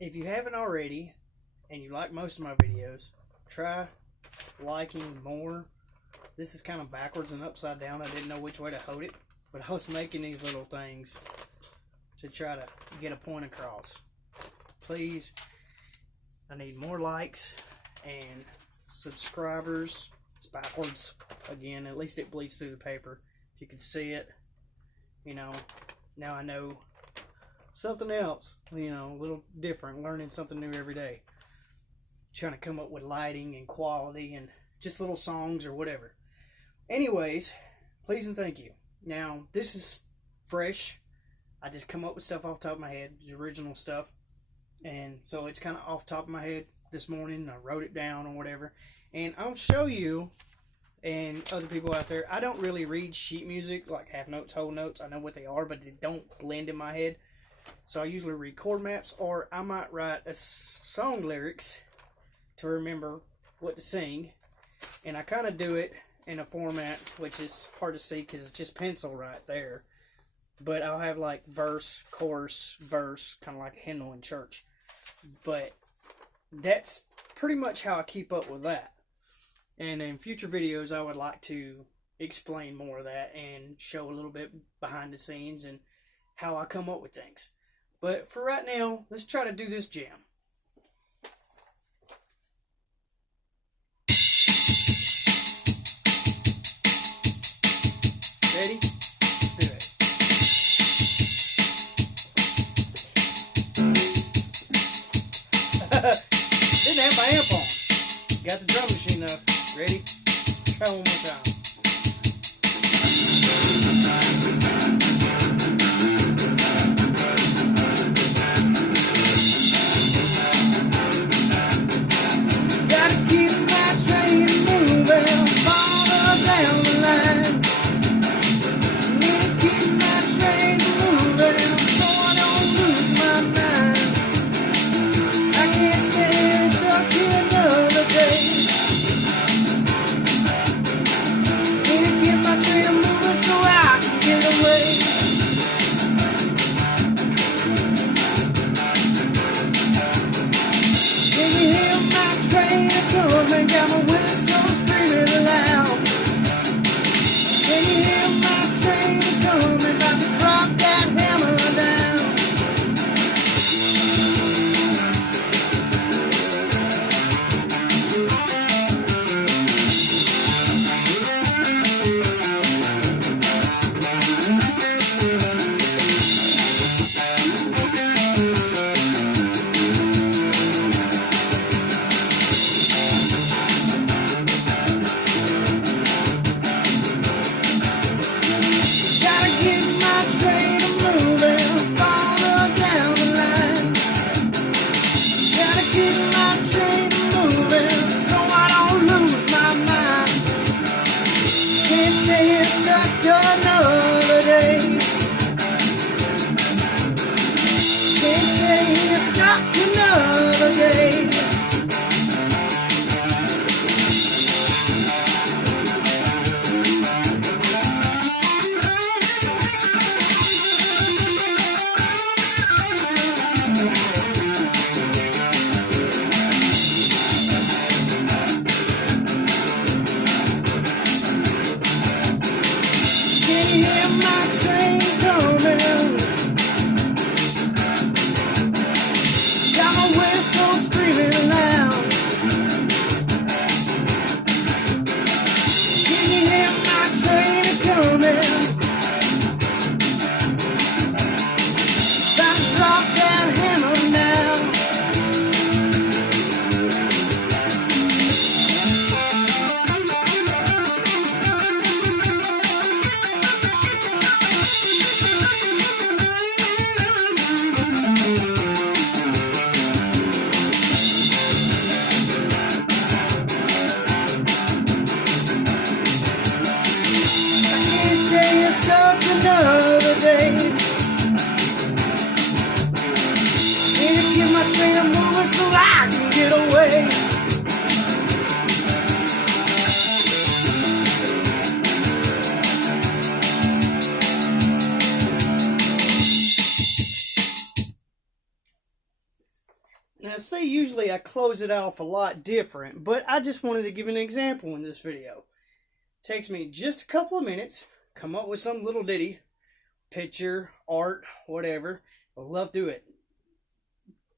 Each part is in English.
If you haven't already, and you like most of my videos, try liking more. This is kind of backwards and upside down. I didn't know which way to hold it, but I was making these little things to try to get a point across. Please, I need more likes and subscribers. It's backwards again. At least it bleeds through the paper. If you can see it, you know, now I know something else, you know, a little different, learning something new every day. Trying to come up with lighting and quality and just little songs or whatever. Anyways, please and thank you. Now, this is fresh. I just come up with stuff off the top of my head, the original stuff. And so it's kind of off the top of my head this morning. I wrote it down or whatever. And I'll show you and other people out there. I don't really read sheet music, like half notes, whole notes. I know what they are, but they don't blend in my head. So I usually read chord maps, or I might write a song lyrics to remember what to sing. And I kind of do it in a format which is hard to see because it's just pencil right there. But I'll have like verse, chorus, verse, kind of like a hymnal in church. But that's pretty much how I keep up with that. And in future videos, I would like to explain more of that and show a little bit behind the scenes and how I come up with things. But for right now, let's try to do this jam. Ready? Let's do it. Didn't have my amp on. Got the drum machine though. Ready? Try one more time. Now, see, usually I close it off a lot different, but I just wanted to give an example in this video. It takes me just a couple of minutes, come up with some little ditty, picture, art, whatever. I love to do it.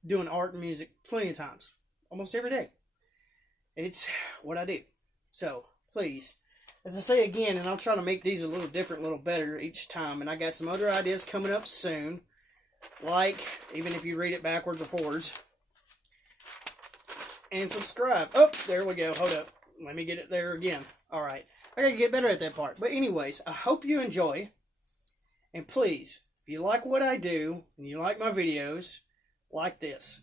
Doing art and music plenty of times, almost every day. It's what I do. So, please, as I say again, and I'll try to make these a little different, a little better each time, and I got some other ideas coming up soon, like, even if you read it backwards or forwards, and subscribe. Oh, there we go. Hold up. Let me get it there again. All right. I gotta get better at that part. But anyways, I hope you enjoy. And please, if you like what I do, and you like my videos, like this.